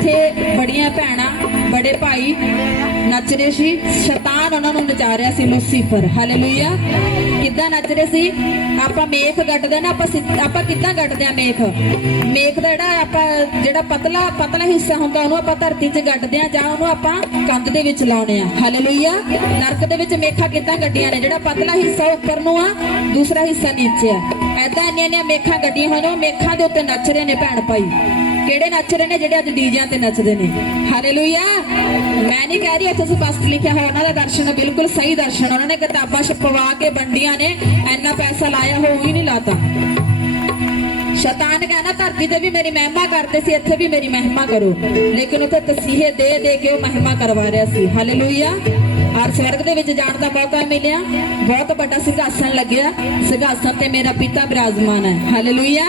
ਇੱਥੇ ਬੜੀਆਂ ਭੈਣਾਂ, ਬੜੇ ਭਾਈ ਨੱਚ ਰਹੇ ਸੀ। ਸ਼ੈਤਾਨ ਉਹਨਾਂ ਨੂੰ ਨਚਾ ਰਿਹਾ ਸੀ ਲੂਸੀਫਰ। ਹਾਲੇਲੂਇਆ ਕਿੱਦਾਂ ਨੱਚ ਰਹੇ ਸੀ? ਆਪਾਂ ਮੇਖ ਗੱਡਦੇ ਨਾ, ਆਪਾਂ ਆਪਾਂ ਕਿੱਦਾਂ ਗੱਡਦੇ ਆ ਮੇਖ? ਮੇਖ ਦਾ ਜਿਹੜਾ ਆਪਾਂ ਜਿਹੜਾ ਪਤਲਾ ਪਤਲਾ ਹਿੱਸਾ ਹੁੰਦਾ, ਉਹਨੂੰ ਆਪਾਂ ਧਰਤੀ 'ਚ ਗੱਡਦੇ ਆ ਜਾਂ ਉਹਨੂੰ ਆਪਾਂ ਕੰਧ ਦੇ ਵਿੱਚ ਲਾਉਣੇ ਆ। ਹਾਲੇਲੂਇਆ ਨਰਕ ਦੇ ਵਿੱਚ ਮੇਖਾਂ ਕਿੱਦਾਂ ਗੱਡੀਆਂ ਨੇ? ਜਿਹੜਾ ਪਤਲਾ ਹਿੱਸਾ ਉੱਪਰ ਨੂੰ ਆ, ਦੂਸਰਾ ਹਿੱਸਾ ਨੀਚੇ ਆ। ਐਦਾਂ ਇੰਨੀਆਂ ਇੰਨੀਆਂ ਮੇਖਾਂ ਗੱਡੀਆਂ ਹੋਣ ਉਹ ਮੇਖਾਂ ਦੇ ਉੱਤੇ ਨੱਚ ਰਹੇ ਨੇ ਭੈਣ ਭਾਈ। ਕਿਹੜੇ ਨੱਚ ਰਹੇ ਨੇ, ਜਿਹੜੇ ਅੱਜ ਡੀਜਿਆਂ ਤੇ ਨੱਚਦੇ ਨੇ? ਹਾਲੇਲੂਇਆ ਮੈਂ ਨਹੀਂ ਕਹਿ ਰਹੀ ਇੱਥੇ ਸਪਸ਼ਟ ਲਿਖਿਆ ਹੋਇਆ, ਉਹਨਾਂ ਦਾ ਦਰਸ਼ਨ ਬਿਲਕੁਲ ਸਹੀ ਦਰਸ਼ਨ, ਉਹਨਾਂ ਨੇ ਕਿਤਾਬਾਂ ਛਪਵਾ ਕੇ ਵੰਡੀਆਂ ਨੇ, ਇੰਨਾ ਪੈਸਾ ਲਾਇਆ ਹੋ ਹੀ ਨਹੀਂ ਲਾਤਾ। ਸ਼ੈਤਾਨ ਕਹਿੰਦਾ, ਧਰਤੀ ਤੇ ਵੀ ਮੇਰੀ ਮਹਿਮਾ ਕਰਦੇ ਸੀ, ਇੱਥੇ ਵੀ ਮੇਰੀ ਮਹਿਮਾ ਕਰੋ। ਲੇਕਿਨ ਉੱਥੇ ਤਸੀਹੇ ਦੇ ਦੇ ਕੇ ਉਹ ਮਹਿਮਾ ਕਰਵਾ ਰਿਹਾ ਸੀ। ਹਾਲੇਲੂਇਆ ਔਰ ਸਵਰਗ ਦੇ ਵਿੱਚ ਜਾਣ ਦਾ ਮੌਕਾ ਮਿਲਿਆ। ਬਹੁਤ ਵੱਡਾ ਸਿੰਘਾਸਨ ਲੱਗਿਆ। ਸਿੰਘਾਸਨ ਤੇ ਮੇਰਾ ਪਿਤਾ ਬਿਰਾਜਮਾਨ ਹੈ। ਹਾਲੇਲੂਇਆ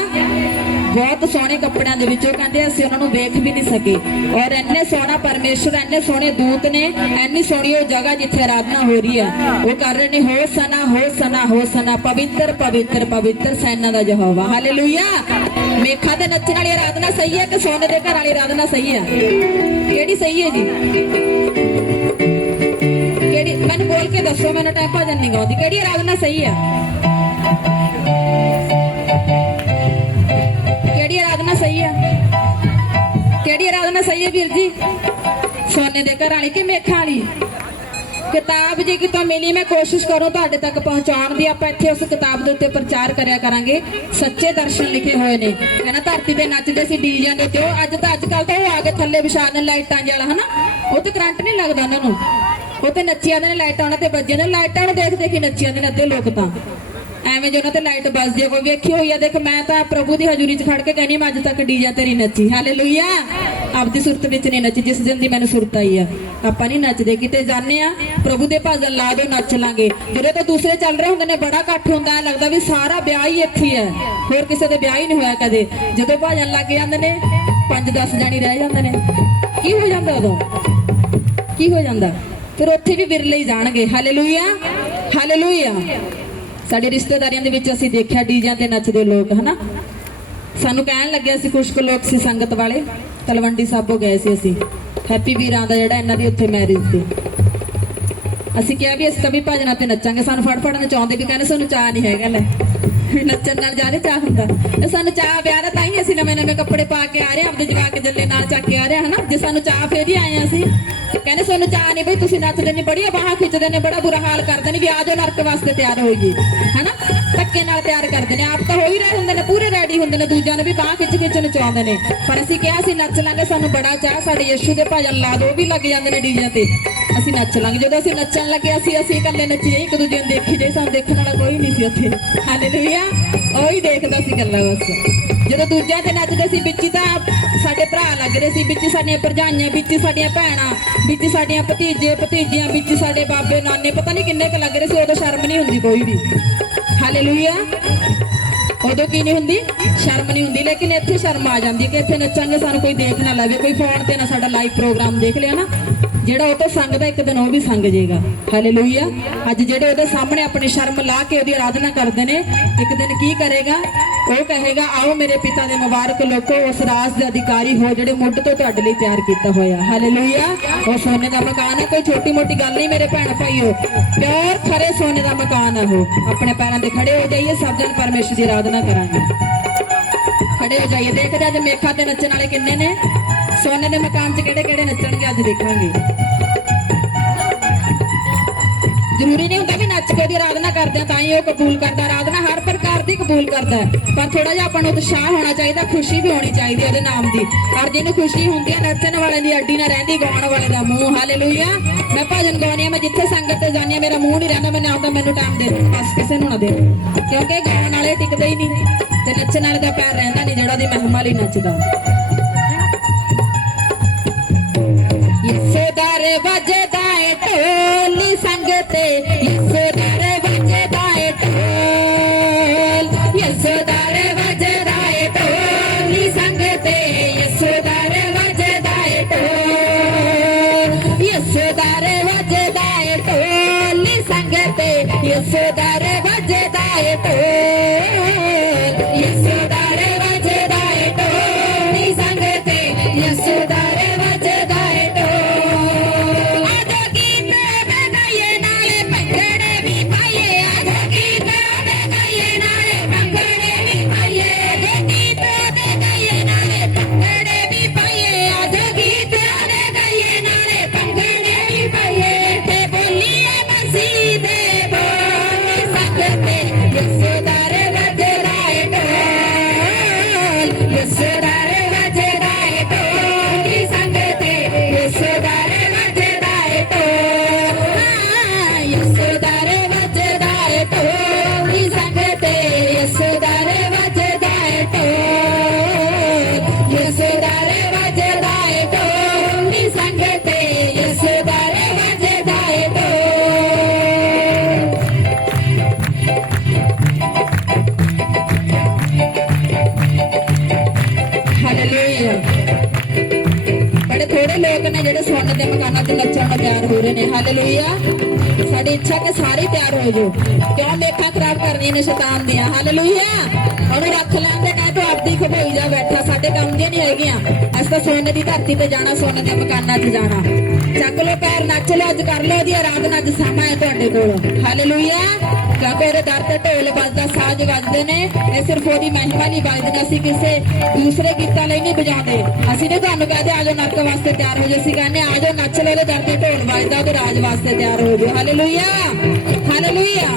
ਬਹੁਤ ਸੋਹਣੇ ਕੱਪੜਿਆਂ ਦੇ ਵਿੱਚ ਉਹ ਕਹਿੰਦੇ ਅਸੀਂ ਉਹਨਾਂ ਨੂੰ ਵੇਖ ਵੀ ਨਹੀਂ ਸਕੇ। ਔਰ ਇੰਨੇ ਸੋਹਣਾ ਪਰਮੇਸ਼ਰ ਇੰਨੇ ਸੋਹਣੇ ਦੂਤ ਨੇ, ਇੰਨੀ ਸੋਹਣੀ ਉਹ ਜਗ੍ਹਾ ਜਿੱਥੇ ਆਰਾਧਨਾ ਹੋ ਰਹੀ ਹੈ। ਉਹ ਕਰ ਰਹੇ ਨੇ, ਹੋ ਸਨਾ ਹੋ ਸਨਾ ਹੋ ਸਨਾ, ਪਵਿੱਤਰ ਪਵਿੱਤਰ ਪਵਿੱਤਰ ਸੈਨਾ ਦਾ ਯਹੋਵਾ। ਹਾਲੇਲੂਇਆ ਮੇਖਾਂ ਦੇ ਨੱਚਣ ਵਾਲੀ ਆਰਾਧਨਾ ਸਹੀ ਹੈ ਕਿ ਸੋਨੇ ਦੇ ਘਰ ਵਾਲੀ ਆਰਾਧਨਾ ਸਹੀ ਹੈ? ਕਿਹੜੀ ਸਹੀ ਹੈ ਜੀ? ਕਿਹੜੀ ਮੈਨੂੰ ਬੋਲ ਕੇ ਦੱਸੋ, ਮੈਨੂੰ ਟਾਈਮ ਭਜਨ ਨਹੀਂ ਗਾਉਂਦੀ। ਕਿਹੜੀ ਆਰਾਧਨਾ ਸਹੀ ਹੈ? ਕਿਹੜੀ ਸਹੀ ਹੈ ਵੀਰ ਜੀ? ਸੋਨੇ ਦੇ ਘਰ ਵਾਲੀ ਕਿ ਮੇਖਾਂ ਵਾਲੀ? ਕਿਤਾਬ ਜੇ ਕਿਤੋਂ ਮਿਲੀ, ਮੈਂ ਕੋਸ਼ਿਸ਼ ਕਰੂੰ ਤੁਹਾਡੇ ਤੱਕ ਪਹੁੰਚਾਉਣ ਦੀ। ਆਪਾਂ ਇੱਥੇ ਉਸ ਕਿਤਾਬ ਦੇ ਉੱਤੇ ਪ੍ਰਚਾਰ ਕਰਿਆ ਕਰਾਂਗੇ। ਸੱਚੇ ਦਰਸ਼ਨ ਲਿਖੇ ਹੋਏ ਨੇ। ਕਹਿੰਦਾ ਧਰਤੀ ਤੇ ਨੱਚਦੇ ਸੀ ਡੀਜਿਆਂ ਦੇ ਉੱਤੇ। ਉਹ ਅੱਜ ਤਾਂ ਅੱਜ ਕੱਲ ਤਾਂ ਉਹ ਆ ਕੇ ਥੱਲੇ ਵਿਛਾ ਦੇਣ ਲਾਈਟਾਂ ਜਿਹੜਾ ਹਨਾ? ਉਹ ਤੇ ਕਰੰਟ ਨਹੀਂ ਲੱਗਦਾ ਉਹਨਾਂ ਨੂੰ। ਉਹ ਤੇ ਨੱਚੀਆਂ ਦੇ ਨੇ ਲਾਈਟਾਂ ਉਹਨਾਂ ਤੇ ਵੱਜੀਆਂ ਨੇ। ਲਾਈਟਾਂ ਨੂੰ ਦੇਖ ਦੇਖ ਕੇ ਨੱਚੀਆਂ ਦੇ ਨੇ ਅੱਧੇ ਲੋਕ ਤਾਂ। ਐਵੇਂ ਜੇ ਉਹਨਾਂ ਤੇ ਲਾਈਟ ਵੱਜਦੀ ਹੈ ਕੋਈ ਵੇਖੀ ਹੋਈ ਆ, ਦੇਖ ਮੈਂ ਤਾਂ ਪ੍ਰਭੂ ਦੀ ਹਜ਼ੂਰੀ 'ਚ ਖੜ ਕੇ ਕਹਿੰਦੀ ਮੈਂ ਅੱਜ ਤੱਕ ਡੀਜਾ ਤੇਰੀ ਨੱਚੀ। ਹਾਲੇਲੂਇਆ ਆਪਦੀ ਸੁਰਤ ਵਿੱਚ ਨਹੀਂ ਨੱਚੀ, ਜਿਸ ਦਿਨ ਦੀ ਮੈਨੂੰ ਸੁਰਤ ਆਈ ਆ। ਆਪਾਂ ਨਹੀਂ ਨੱਚਦੇ, ਕਿਤੇ ਜਾਂਦੇ ਆ ਪ੍ਰਭੂ ਦੇ ਭਜਨ ਲਾ ਦੋ ਨੱਚ ਲਾਂਗੇ। ਜਦੋਂ ਤਾਂ ਦੂਸਰੇ ਚੱਲ ਰਹੇ ਹੁੰਦੇ ਨੇ, ਬੜਾ ਇਕੱਠ ਹੁੰਦਾ ਹੈ, ਲੱਗਦਾ ਵੀ ਸਾਰਾ ਵਿਆਹ ਹੀ ਇੱਥੇ ਹੈ ਹੋਰ ਕਿਸੇ ਦੇ ਵਿਆਹ ਹੀ ਨਹੀਂ ਹੋਇਆ ਕਦੇ। ਜਦੋਂ ਭਜਨ ਲੱਗ ਜਾਂਦੇ ਨੇ 5-10 ਜਾਣੀ ਰਹਿ ਜਾਂਦੇ ਨੇ। ਕੀ ਹੋ ਜਾਂਦਾ ਉਦੋਂ? ਕੀ ਹੋ ਜਾਂਦਾ? ਫਿਰ ਉੱਥੇ ਵੀ ਵਿਰਲੇ ਹੀ ਜਾਣਗੇ। ਹਾਲੇਲੂਇਆ ਹਾਲੇਲੂਇਆ ਸਾਡੇ ਰਿਸ਼ਤੇਦਾਰੀਆਂ ਦੇ ਵਿੱਚ ਅਸੀਂ ਦੇਖਿਆ ਡੀਜਿਆਂ ਤੇ ਨੱਚਦੇ ਲੋਕ, ਹਨਾ? ਸਾਨੂੰ ਕਹਿਣ ਲੱਗਿਆ ਸੀ ਕੁਝ ਕੁ ਲੋਕ ਸੀ ਸੰਗਤ ਵਾਲੇ, ਤਲਵੰਡੀ ਸਾਬੋ ਗਏ ਸੀ ਅਸੀਂ। ਹੈਪੀ ਵੀਰਾਂ ਦਾ ਜਿਹੜਾ ਇਹਨਾਂ ਦੀ ਉੱਥੇ ਮੈਰਿਜ ਸੀ। ਅਸੀਂ ਕਿਹਾ ਵੀ ਅਸੀਂ ਕਵੀ ਭਜਨਾਂ ਤੇ ਨੱਚਾਂਗੇ, ਸਾਨੂੰ ਫੜ ਫੜਨ ਚਾਹੁੰਦੇ ਵੀ ਕਹਿੰਦੇ ਸਾਨੂੰ ਚਾਹ ਨਹੀਂ ਹੈਗਾ ਲੈ। ਨੱਚਣ ਨਾਲ ਜਾ ਰਹੇ ਚਾਹ ਹੁੰਦਾ। ਤੇ ਸਾਨੂੰ ਚਾਹ ਵਿਆਹ ਦਾ ਤਾਂ ਹੀ ਅਸੀਂ ਨਵੇਂ ਨਵੇਂ ਕੱਪੜੇ ਪਾ ਕੇ ਆ ਰਹੇ ਹਾਂ, ਆਪਦੇ ਜਵਾਕ ਜੱਲੇ ਨਾਲ ਚੱਕ ਕੇ ਆ ਰਹੇ ਹਨਾ? ਜੇ ਸਾਨੂੰ ਚਾਹ ਫੇਰ ਹੀ ਆਏ ਅਸੀਂ। ਕਹਿੰਦੇ ਸਾਨੂੰ ਚਾਹ ਨਹੀਂ ਬਈ ਤੁਸੀਂ ਨੱਚਦੇ ਨੇ ਬੜੀਆਂ ਬਾਹਾਂ ਖਿੱਚਦੇ ਨੇ ਬੜਾ ਬੁਰਾ ਹਾਲ ਕਰਦੇ ਨੇ ਵੀ ਆ ਨਰਕ ਵਾਸਤੇ ਤਿਆਰ ਹੋਈਏ ਹਨਾ? ਧੱਕੇ ਨਾਲ ਤਿਆਰ ਕਰਦੇ ਨੇ ਆਪ ਤਾਂ ਹੋ ਹੀ ਰਹੇ ਹੁੰਦੇ ਨੇ ਪੂਰੇ ਰੈਡੀ ਹੁੰਦੇ ਨੇ ਦੂਜਿਆਂ ਨੂੰ ਵੀ ਬਾਹ ਖਿੱਚ ਖਿੱਚ ਨਚਾਉਂਦੇ ਨੇ। ਪਰ ਅਸੀਂ ਕਿਹਾ ਅਸੀਂ ਨੱਚ ਲਾਂਗੇ ਸਾਨੂੰ ਬੜਾ ਚਾਹ ਸਾਡੇ ਯਸ਼ੂ ਦੇ ਭਜਨ ਲਾ ਦੋ ਵੀ ਲੱਗ ਜਾਂਦੇ ਨੇ ਡੀਜੇ ਤੇ। ਅਸੀਂ ਨੱਚ ਲਾਂਗੇ ਜਦੋਂ ਅਸੀਂ ਨੱਚਣ ਲੱਗੇ ਅਸੀਂ ਅਸੀਂ ਇਕੱਲੇ ਨੱਚੀਏ ਇੱਕ ਦੂਜੇ ਸੀ ਉੱਥੇ। ਹਾਲੇਲੂਇਆ ਉਹ ਦੇਖਦਾ ਸੀ ਗੱਲਾਂ ਬਸ। ਜਦੋਂ ਦੂਜਿਆਂ ਤੇ ਨੱਚਦੇ ਸੀ ਵਿੱਚ ਹੀ ਤਾਂ ਸਾਡੇ ਭਰਾ ਲੱਗ ਸੀ, ਵਿੱਚ ਸਾਡੀਆਂ ਭਰਜਾਈਆਂ, ਵਿੱਚ ਸਾਡੀਆਂ ਭੈਣਾਂ, ਵਿੱਚ ਸਾਡੀਆਂ ਭਤੀਜੇ, ਭਤੀਜੀਆਂ, ਵਿੱਚ ਸਾਡੇ ਬਾਬੇ, ਨਾਨੇ, ਪਤਾ ਨਹੀਂ ਕਿੰਨੇ ਕੁ ਲੱਗ ਰਹੇ ਸੀ, ਉਦੋਂ ਸ਼ਰਮ ਨਹੀਂ ਹੁੰਦੀ ਕੋਈ ਵੀ। ਹਾਲੇਲੂਇਆ ਉਦੋਂ ਕੀ ਨਹੀਂ ਹੁੰਦੀ? ਸ਼ਰਮ ਨਹੀਂ ਹੁੰਦੀ। ਲੇਕਿਨ ਇੱਥੇ ਸ਼ਰਮ ਆ ਜਾਂਦੀ ਹੈ ਕਿ ਇੱਥੇ ਨੱਚਾਂਗੇ, ਸਾਨੂੰ ਕੋਈ ਦੇਖ ਨਾ ਲਵੇ, ਕੋਈ ਫੋਨ ਤੇ ਨਾ ਸਾਡਾ ਲਾਈਵ ਪ੍ਰੋਗਰਾਮ ਦੇਖ ਲਿਆ ਨਾ। ਜਿਹੜਾ ਉਹ ਤੋਂ ਸੰਗਦਾ, ਇੱਕ ਦਿਨ ਉਹ ਵੀ ਸੰਗ ਜੇਗਾ। ਹਾਲੇਲੂਇਆ ਅੱਜ ਜਿਹੜੇ ਉਹਦੇ ਸਾਹਮਣੇ ਆਪਣੀ ਸ਼ਰਮ ਲਾ ਕੇ ਉਹਦੀ ਆਰਾਧਨਾ ਕਰਦੇ ਨੇ, ਇੱਕ ਦਿਨ ਕੀ ਕਰੇਗਾ? ਉਹ ਕਹੇਗਾ, ਆਓ ਮੇਰੇ ਪਿਤਾ ਦੇ ਮੁਬਾਰਕ ਲੋਕੋ, ਉਸ ਰਾਜ ਦੇ ਅਧਿਕਾਰੀ ਹੋ ਜਿਹੜੇ ਮੁੱਢ ਤੋਂ ਤੁਹਾਡੇ ਲਈ ਤਿਆਰ ਕੀਤਾ ਹੋਇਆ। ਹਾਲੇਲੂਇਆ ਉਹ ਸੋਨੇ ਦਾ ਮਕਾਨ ਹੈ ਕੋਈ ਛੋਟੀ ਮੋਟੀ ਗੱਲ ਨਹੀਂ ਮੇਰੇ ਭੈਣ ਭਾਈਓ। ਪਿਓਰ, ਖਰੇ ਸੋਨੇ ਦਾ ਮਕਾਨ ਹੈ ਉਹ। ਆਪਣੇ ਪੈਰਾਂ ਤੇ ਖੜੇ ਹੋ ਜਾਈਏ, ਸਭ ਜਣ ਪਰਮੇਸ਼ਰ ਦੀ ਆਰਾਧਨਾ ਕਰਾਂਗੇ। ਖੜੇ ਹੋ ਜਾਈਏ। ਦੇਖਦੇ ਅੱਜ ਮੇਖਾ ਤੇ ਨੱਚਣ ਵਾਲੇ ਕਿੰਨੇ ਨੇ? ਸੋਨੇ ਦੇ ਮਕਾਨ 'ਚ ਕਿਹੜੇ ਕਿਹੜੇ ਨੱਚਣਗੇ ਅੱਜ ਦੇਖਾਂਗੇ। ਜ਼ਰੂਰੀ ਨਹੀਂ ਹੁੰਦਾ ਵੀ ਨੱਚ ਕੇ ਉਹਦੀ ਆਰਾਧਨਾ ਕਰਦੇ ਆ, ਤਾਂ ਹੀ ਉਹ ਕਬੂਲ ਕਰਦਾ। ਆਰਾਧਨਾ ਹਰ ਪ੍ਰਕਾਰ ਦੀ ਕਬੂਲ ਕਰਦਾ ਪਰ ਥੋੜਾ ਜਿਹਾ ਆਪਾਂ ਨੂੰ ਉਤਸ਼ਾਹ ਹੋਣਾ ਚਾਹੀਦਾ, ਖੁਸ਼ੀ ਵੀ ਹੋਣੀ ਚਾਹੀਦੀ ਉਹਦੇ ਨਾਮ ਦੀ। ਪਰ ਜਿਹਨੂੰ ਖੁਸ਼ੀ ਹੁੰਦੀ ਹੈ, ਨੱਚਣ ਵਾਲੇ ਦੀ ਅੱਡੀ ਨਾ ਰਹਿੰਦੀ, ਗਾਉਣ ਵਾਲੇ ਦਾ ਮੂੰਹ। ਹਾਲੇਲੂਇਆ ਮੈਂ ਭਜਨ ਗਾਉਣੀ ਆ ਮੈਂ ਜਿੱਥੇ ਸੰਗਤ ਤੇ ਜਾਂਦੀ ਆ ਮੇਰਾ ਮੂੰਹ ਨਹੀਂ ਰਹਿੰਦਾ ਮੈਂ ਆਉਂਦਾ ਮੈਨੂੰ ਟਾਈਮ ਦੇ ਬਸ ਕਿਸੇ ਨੂੰ ਨਾ ਦੇ ਕਿਉਂਕਿ ਗਾਉਣ ਵਾਲੇ ਟਿਕਦੇ ਹੀ ਨਹੀਂ, ਤੇ ਨੱਚਣ ਵਾਲੇ ਦਾ ਪੈਰ ਰਹਿੰਦਾ ਨਹੀਂ ਜਿਹੜਾ ਉਹਦੀ ਮਹਿਮਾ ਲਈ ਨੱਚਦਾ। ਯਸੋਦਾਰ ਵੱਜਦਾ ਏ ਢੋਲੀ ਸੰਗ ਤੇ, ਯਸੋਦਾਰ ਵੱਜਦਾ ਏ ਢੋਲ, ਯਸੋਦਾਰ ਵੱਜਦਾ ਏ ਢੋਲੀ ਸੰਗ ਤੇ, ਯਸੋਦਾਰ ਵੱਜਦਾ ਏ ਢੋਲ, ਯਸੋਦਾਰ ਵੱਜਦਾ ਏ ਢੋਲੀ ਸੰਗ ਤੇ, ਯਸੋਦਾਰ ਵੱਜਦਾ ਏ ਢੋਲ। ਹਾਲੇਲੂਇਆ ਸਾਡੀ ਇੱਛਾ ਕਿ ਸਾਰੇ ਤਿਆਰ ਹੋ ਜਾਓ ਕਿਉਂ ਮੇਖਾਂ ਖਰਾਬ ਕਰਨੀਆਂ ਨੇ ਸ਼ੈਤਾਨ ਦੀਆਂ? ਹਾਲੇਲੂਇਆ ਉਹਨੂੰ ਰੱਖ ਲੈਂਦੇ ਤੂੰ ਆਪਦੀ ਖਬੋਈ ਜਾ ਬੈਠਾ, ਸਾਡੇ ਕੰਮ ਦੀਆਂ ਨਹੀਂ ਹੈਗੀਆਂ। ਅਸੀਂ ਤਾਂ ਸੋਨੇ ਦੀ ਧਰਤੀ ਤੇ ਜਾਣਾ, ਸੋਨੇ ਦੇ ਮਕਾਨਾਂ 'ਚ ਜਾਣਾ। ਚੱਕ ਲੋ ਪੈਰ, ਨੱਚ ਲੋ ਅੱਜ ਕਰ ਲੋ ਉਹਦੀ ਆਰਾਧਨਾ ਅੱਜ ਸਮਾਂ ਹੈ ਤੁਹਾਡੇ ਕੋਲ। ਹਾਲੇਲੂਇਆ ਕਿਉਂਕਿ ਉਹਦੇ ਦਰ ਤੇ ਢੋਲ ਵੱਜਦਾ, ਸਾਜ਼ ਵੱਜਦੇ ਨੇ। ਇਹ ਸਿਰਫ ਉਹਦੀ ਮਹਿਮਾ ਲਈ ਵੱਜਦੀਆਂ ਅਸੀਂ ਕਿਸੇ ਦੂਸਰੇ ਗੀਤਾਂ ਲਈ ਨਹੀਂ ਵਜਾਉਂਦੇ। ਅਸੀਂ ਨੇ ਤੁਹਾਨੂੰ ਕਹਦੇ ਆਜੋ ਨੱਚ ਵਾਸਤੇ ਤਿਆਰ ਹੋ ਜਾਓ। ਅਸੀਂ ਕਹਿੰਦੇ ਆਜੋ ਨੱਚ ਲੋ ਉਹਦੇ ਦਰ ਤੇ ਢੋਲ ਵੱਜਦਾ, ਉਹਦੇ ਰਾਜ ਵਾਸਤੇ ਤਿਆਰ ਹੋ ਜਾਓ। ਹਾਲੇਲੂਇਆ ਹਾਲੇਲੂਇਆ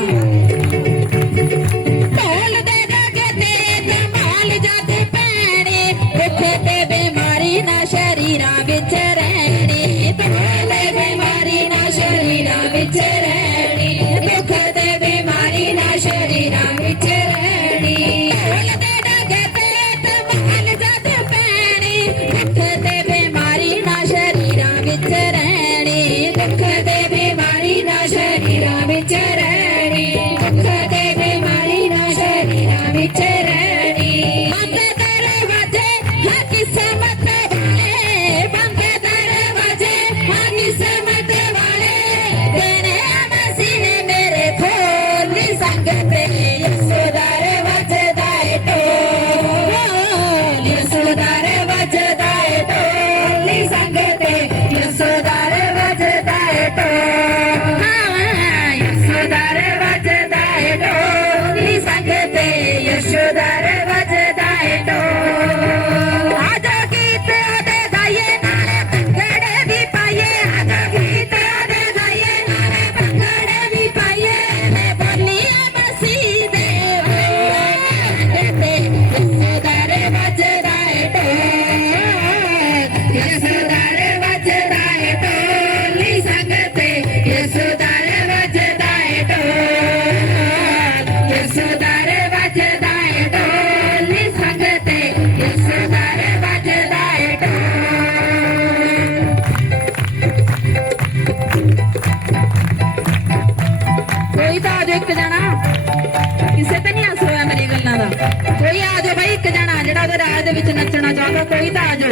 ਵਿੱਚ ਨੱਚਣਾ ਚਾਹੁੰਦਾ ਕੋਈ ਤਾਂ ਆਜੋ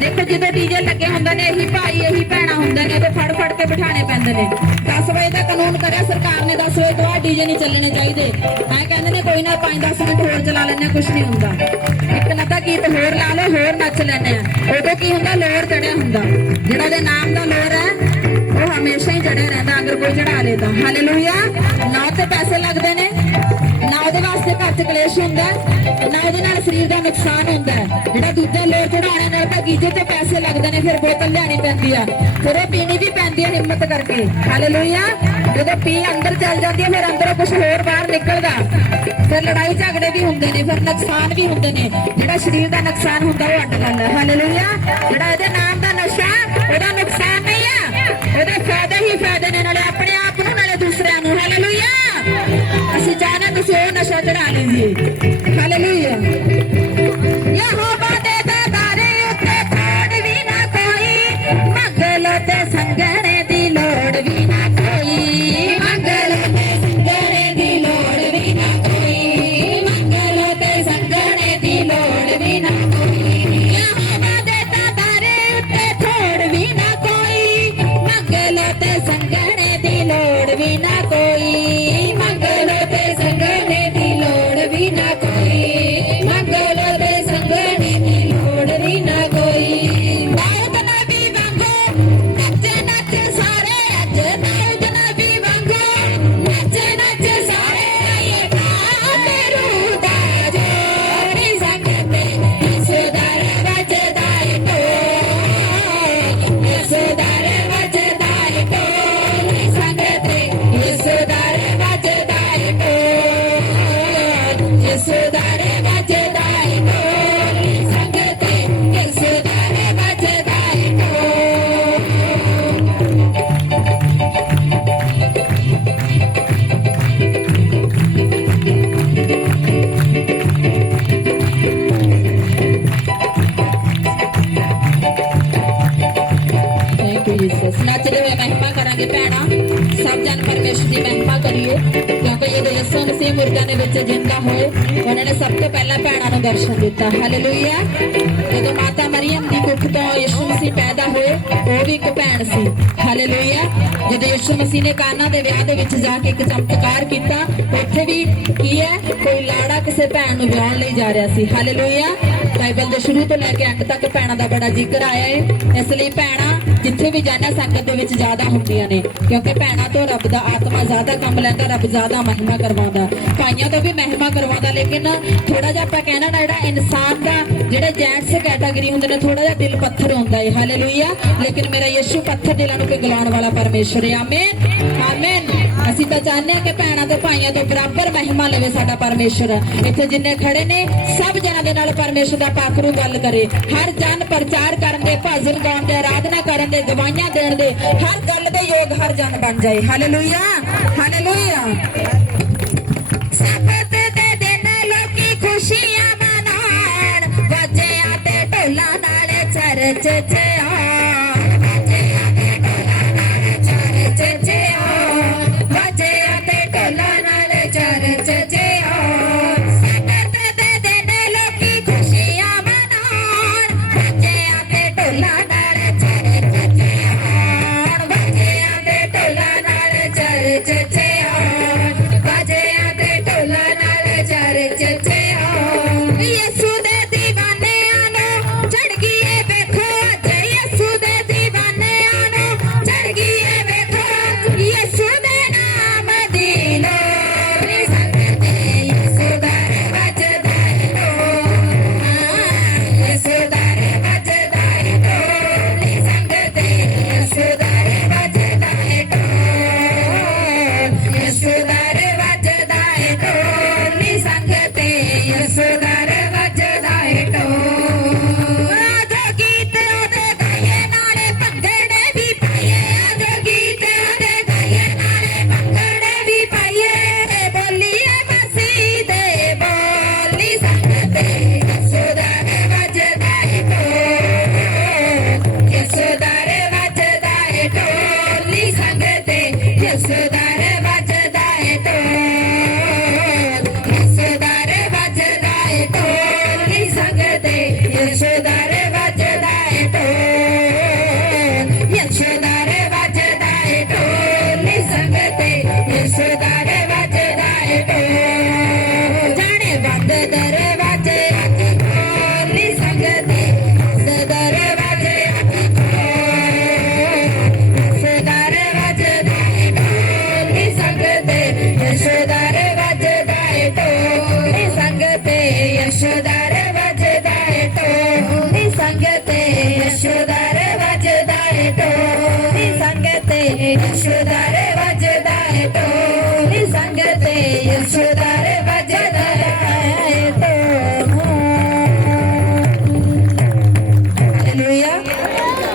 ਦੇਖੋ ਜਦੋਂ ਡੀਜੇ ਲੱਗੇ ਹੁੰਦੇ ਨੇ, ਇਹੀ ਭਾਈ, ਇਹੀ ਭੈਣਾਂ ਹੁੰਦੇ ਨੇ ਤੇ ਫੜ ਫੜ ਕੇ ਬਿਠਾਣੇ ਪੈਂਦੇ ਨੇ। 10 ਵਜੇ ਦਾ ਕਾਨੂੰਨ ਕਰਿਆ ਸਰਕਾਰ ਨੇ 10 ਵਜੇ ਤੋਂ ਬਾਅਦ ਡੀਜੇ ਨਹੀਂ ਚੱਲਣੇ ਚਾਹੀਦੇ। ਐ ਕਹਿੰਦੇ ਨੇ ਕੋਈ ਨਾ 5-10 ਮਿੰਟ ਹੋਰ ਚਲਾ ਲੈਣੇ ਕੁਝ ਨਹੀਂ ਹੁੰਦਾ। ਇੱਕ ਲੱਤਾ ਗੀਤ ਹੋਰ ਲਾ ਲਓ, ਹੋਰ ਨੱਚ ਲੈਣੇ ਆ ਉਦੋਂ ਕੀ ਹੁੰਦਾ, ਲੋਰ ਚੜਿਆ ਹੁੰਦਾ। ਜਿਹੜਾ ਉਹਦੇ ਨਾਮ ਦਾ ਲੋਰ ਹੈ, ਉਹ ਹਮੇਸ਼ਾ ਹੀ ਚੜਿਆ ਰਹਿੰਦਾ ਅਗਰ ਕੋਈ ਚੜਾ ਲੇ ਤਾਂ ਹਾਲੇਲੂਇਆ, ਨਾ ਤੇ ਪੈਸੇ ਲੱਗਦੇ ਨੇ ਉਹਦੇ ਵਾਸਤੇ ਘਰ ਚ ਕਲੇਸ਼ ਹੁੰਦਾ ਨਾ ਉਹਦੇ ਨਾਲ ਸਰੀਰ ਦਾ ਨੁਕਸਾਨ ਹੁੰਦਾ ਜਿਹੜਾ ਦੂਜਾ ਲੋਰ ਚੜਾਉਣੇ ਨਾਲ ਤਾਂ ਗੀਜੇ ਤੇ ਪੈਸੇ ਲੱਗਦੇ ਨੇ, ਫਿਰ ਬੋਤਲ ਲਿਆਣੀ ਪੈਂਦੀ ਆ। ਫਿਰ ਉਹ ਪੀਣੀ ਵੀ ਪੈਂਦੀ ਹੈ ਹਿੰਮਤ ਕਰਕੇ। ਹਾਲੇਲੂਇਆ ਜਦੋਂ ਪੀ ਅੰਦਰ ਚੱਲ ਜਾਂਦੀ ਹੈ ਫਿਰ ਅੰਦਰੋਂ ਕੁਝ ਹੋਰ ਬਾਹਰ ਨਿਕਲਦਾ। ਫਿਰ ਲੜਾਈ ਝਗੜੇ ਵੀ ਹੁੰਦੇ ਨੇ, ਫਿਰ ਨੁਕਸਾਨ ਵੀ ਹੁੰਦੇ ਨੇ। ਜਿਹੜਾ ਸਰੀਰ ਦਾ ਨੁਕਸਾਨ ਹੁੰਦਾ, ਉਹ ਅੱਡ ਜਾਂਦਾ। ਹੈ ਹਾਲੇਲੂਇਆ ਜਿਹੜਾ ਇਹਦੇ ਨਾਮ ਦਾ ਨਸ਼ਾ, ਉਹਦਾ ਨੁਕਸਾਨ ਨਹੀਂ ਆ। ਉਹਦੇ ਫਾਇਦੇ ਹੀ ਫਾਇਦੇ ਨੇ, ਨਾਲੇ ਆਪਣੇ ਆਪ ਨੂੰ, ਨਾਲੇ ਦੂਸਰਿਆਂ ਨੂੰ। ਹਾਲੇਲੂਇਆ ਤੁਸੀਂ ਉਹ ਨਸ਼ਾ ਹਾਲੇਲੂਇਆ ਯਹੋਵਾ ਦੇ ਦਾਰੇ ਉੱਤੇ ਥੋੜ ਵੀ ਨਾ ਕੋਈ ਮੰਗਲ ਤੇ ਸੰਗਣੇ ਦੀ ਲੋੜ ਵੀ ਨਾ ਕੋਈ ਮੰਗ ਤੇ ਸੰਗਣੇ ਦੀ ਲੋੜ ਵੀ ਨਾ ਕੋਈ ਮੰਗਲ ਤੇ ਸੰਗਣੇ ਦੀ ਲੋੜ ਵੀ ਨਾ ਕੋਈ ਯਹੋਵਾ ਦੇ ਦਾਰੇ ਉੱਤੇ ਥੋੜ ਵੀ ਨਾ ਕੋਈ ਮੰਗਲ ਤੇ ਸੰਗਣੇ ਦੀ ਲੋੜ ਵੀ ਨਾ ਦਰਸ਼ਨ ਯਿਸੂ ਮਸੀਹ ਨੇ ਕਾਨਾ ਦੇ ਵਿਆਹ ਦੇ ਵਿੱਚ ਜਾ ਕੇ ਇੱਕ ਚਮਤਕਾਰ ਕੀਤਾ। ਉੱਥੇ ਵੀ ਕੀ ਹੈ? ਕੋਈ ਲਾੜਾ ਕਿਸੇ ਭੈਣ ਨੂੰ ਵਿਆਹਣ ਲਈ ਜਾ ਰਿਹਾ ਸੀ। ਹਾਲੇਲੂਇਆ ਬਾਈਬਲ ਦੇ ਸ਼ੁਰੂ ਤੋਂ ਲੈ ਕੇ ਅੰਤ ਤੱਕ ਭੈਣਾਂ ਦਾ ਬੜਾ ਜ਼ਿਕਰ ਆਇਆ ਹੈ ਇਸ ਲਈ ਭੈਣਾਂ ਜਿੱਥੇ ਵੀ ਜਾਂਦੇ ਸੰਗਤ ਦੇ ਵਿੱਚ ਜ਼ਿਆਦਾ ਹੁੰਦੀਆਂ ਨੇ। ਕਿਉਂਕਿ ਭੈਣਾਂ ਤੋਂ ਰੱਬ ਦਾ ਆਤਮਾ ਜ਼ਿਆਦਾ ਕੰਮ ਲੈਂਦਾ, ਰੱਬ ਜ਼ਿਆਦਾ ਮਹਿਮਾ ਕਰਵਾਉਂਦਾ। ਭਾਈਆਂ ਤੋਂ ਵੀ ਮਹਿਮਾ ਕਰਵਾਉਂਦਾ, ਲੇਕਿਨ ਥੋੜਾ ਜਿਹਾ ਆਪਾਂ ਕਹਿਣਾ ਨਾ ਜਿਹੜਾ ਇਨਸਾਨ ਦਾ ਜਿਹੜੇ ਜੈਂਟਸ ਕੈਟਾਗਰੀ ਹੁੰਦੇ ਨੇ ਥੋੜਾ ਜਿਹਾ ਦਿਲ ਪੱਥਰ ਹੁੰਦਾ ਹੈ ਹਾਲੇਲੂਇਆ ਲੇਕਿਨ ਮੇਰਾ ਯਿਸੂ ਪੱਥਰ ਦਿਲਾਂ ਨੂੰ ਪਿਘਲਾਉਣ ਵਾਲਾ ਪਰਮੇਸ਼ਰ ਹੈ ਆਮੇਨ ਆਮੇਨ ਅਸੀਂ ਤਾਂ ਚਾਹੁੰਦੇ ਹਾਂ ਕਿ ਭੈਣਾਂ ਤੇ ਭਾਈਆਂ ਤੋਂ ਬਰਾਬਰ ਮਹਿਮਾ ਲਵੇ ਸਾਡਾ ਪਰਮੇਸ਼ਰ। ਇੱਥੇ ਜਿੰਨੇ ਖੜੇ ਨੇ, ਸਭ ਜਣਾਂ ਦੇ ਨਾਲ ਪਰਮੇਸ਼ਰ ਦਾ ਪਾਖਰੂ ਗੱਲ ਕਰੇ। ਹਰ ਜਨ ਪ੍ਰਚਾਰ ਕਰਨ ਦੇ, ਭਜਨ ਗਾਉਣ ਦੇ, ਆਰਾਧਨਾ ਕਰਨ ਦੇ, ਗਵਾਹੀਆਂ ਦੇਣ ਦੇ, ਹਰ ਗੱਲ ਦੇ ਯੋਗ ਹਰ ਜਨ ਬਣ ਜਾਏ। ਹਾਲੇਲੂਇਆ ਹਾਲੇਲੂਇਆ ਸਬਤ ਦੇ ਦਿਨ ਲੋਕੀ ਖੁਸ਼ੀਆਂ ਮਨਾਣ ਵਾਜਿਆਂ ਤੇ ਢੋਲਾਂ ਨਾਲ ਚਰਚ ਚ ਆਉਣ।